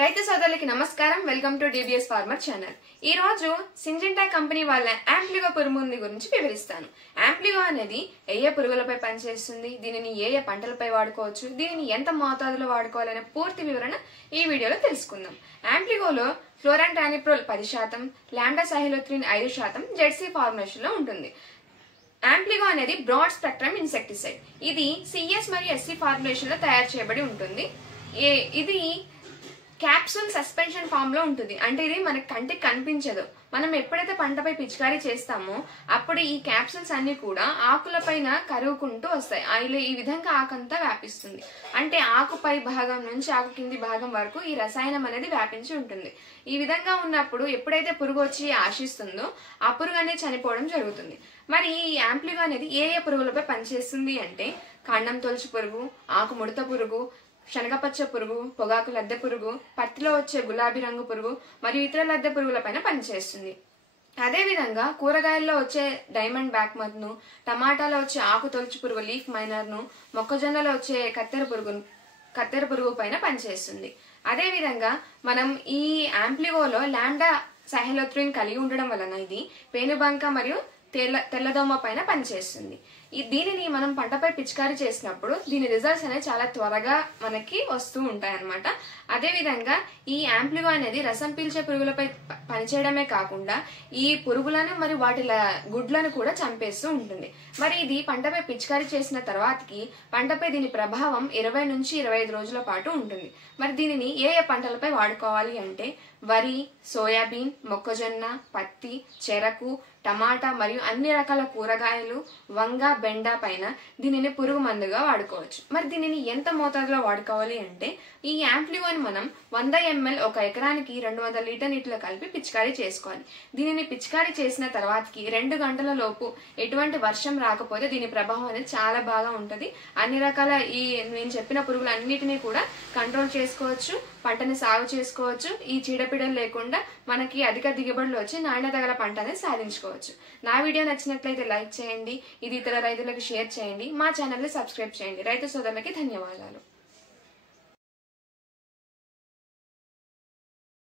రైతు సోదరులకి నమస్కారం. Welcome to DBS farmer channel. ఈ రోజు సింజెంటా కంపెనీ వాళ్ళ యాంప్లిగో పురుగు గురించి వివరిస్తాను. యాంప్లిగో అనేది ఏ పురుగులపై పనిచేస్తుంది, దీనిని ఏ పంటలపై వాడుకోవచ్చు, దీనిని ఎంత మోతాదులో వాడుకోవాలనే పూర్తి వివరణ ఈ వీడియోలో తెలుసుకుందాం. యాంప్లిగోలో ఫ్లోరాంటానిప్రోల్ 10%, లాంబ్డా సాహిలోత్రిన్ 5% జెడ్సీ ఫార్ములేషన్ లో ఉంటుంది. యాంప్లిగో అనేది బ్రాడ్ స్పెక్ట్రమ్ ఇన్సెక్టిసైడ్. ఇది సిఎస్ మరియు ఎస్సీ ఫార్ములేషన్ లో తయారు చేయబడి ఉంటుంది. ఇది క్యాప్సూల్ సస్పెన్షన్ ఫామ్ లో ఉంటుంది. అంటే ఇది మనకి కంటికి కనిపించదు. మనం ఎప్పుడైతే పంటపై పిచికారీ చేస్తామో అప్పుడు ఈ క్యాప్సూల్స్ అన్ని కూడా ఆకుల పైన కరుగుకుంటూ వస్తాయి. ఈ విధంగా ఆకంతా వ్యాపిస్తుంది. అంటే ఆకు పై భాగం నుంచి ఆకు కింది భాగం వరకు ఈ రసాయనం అనేది వ్యాపించి ఉంటుంది. ఈ విధంగా ఉన్నప్పుడు ఎప్పుడైతే పురుగు వచ్చి ఆశిస్తుందో ఆ పురుగు అనేది చనిపోవడం జరుగుతుంది. మరి ఈ యాంప్లిగో అనేది ఏ పురుగులపై పనిచేస్తుంది అంటే కాండం తొలచు పురుగు, ఆకు ముడత పురుగు, శనగపచ్చ పురుగు, పొగాకు లద్దె పురుగు, పత్తిలో వచ్చే గులాబీ రంగు పురుగు మరియు ఇతర లద్దె పురుగుల పైన పనిచేస్తుంది. అదే విధంగా కూరగాయల్లో వచ్చే డైమండ్ బ్యాక్ మత్ను, టమాటాలో వచ్చే ఆకు తొలచు పురుగు లీఫ్ మైనర్ ను, మొక్కజొన్నలో వచ్చే కత్తెర పురుగు పైన పనిచేస్తుంది. అదే విధంగా మనం ఈ యాంప్లిగోలో లాంబ్డా సాహిలోత్రిన్ కలిగి ఉండడం వలన ఇది పేనుబంక మరియు తెల్లదోమ పైన పనిచేస్తుంది. దీనిని మనం పంటపై పిచికారీ చేసినప్పుడు దీని రిజల్ట్స్ అనేవి చాలా త్వరగా మనకి వస్తూ ఉంటాయి అన్నమాట. అదే విధంగా ఈ యాంప్లిగో అనేది రసం పీల్చే పురుగులపై పనిచేయడమే కాకుండా ఈ పురుగులను మరియు వాటి గుడ్లను కూడా చంపేస్తూ ఉంటుంది. మరి ఇది పంటపై పిచికారీ చేసిన తర్వాతకి పంటపై దీని ప్రభావం 20 నుంచి 25 రోజుల పాటు ఉంటుంది. మరి దీనిని ఏ పంటలపై వాడుకోవాలి అంటే వరి, సోయాబీన్, మొక్కజొన్న, పత్తి, చెరకు, టమాటా మరియు అన్ని రకాల కూరగాయలు, వంగ, బెండ పైన దీనిని పురుగు మందుగా వాడుకోవచ్చు. మరి దీనిని ఎంత మోతాదులో వాడుకోవాలి అంటే ఈ యాంప్లిగోని మనం 100 ml ఒక ఎకరానికి 200 లీటర్ నీటిలో కలిపి పిచికారీ చేసుకోవాలి. దీనిని పిచికారీ చేసిన తర్వాతకి 2 గంటల లోపు ఎటువంటి వర్షం రాకపోతే దీని ప్రభావం అనేది చాలా బాగా ఉంటది. అన్ని రకాల నేను చెప్పిన పురుగులు అన్నిటినీ కూడా కంట్రోల్ చేసుకోవచ్చు, పంటని సాగు చేసుకోవచ్చు. ఈ చీడపీడలు లేకుండా మనకి అధిక దిగుబడులు వచ్చి నాణ్యత గల పంట అనేది సాధించుకోవచ్చు. నా వీడియో నచ్చినట్లయితే లైక్ చేయండి, ఇది ఇతర రైతులకు షేర్ చేయండి, మా ఛానల్ ని సబ్స్క్రైబ్ చేయండి. రైతు సోదరులకి ధన్యవాదాలు.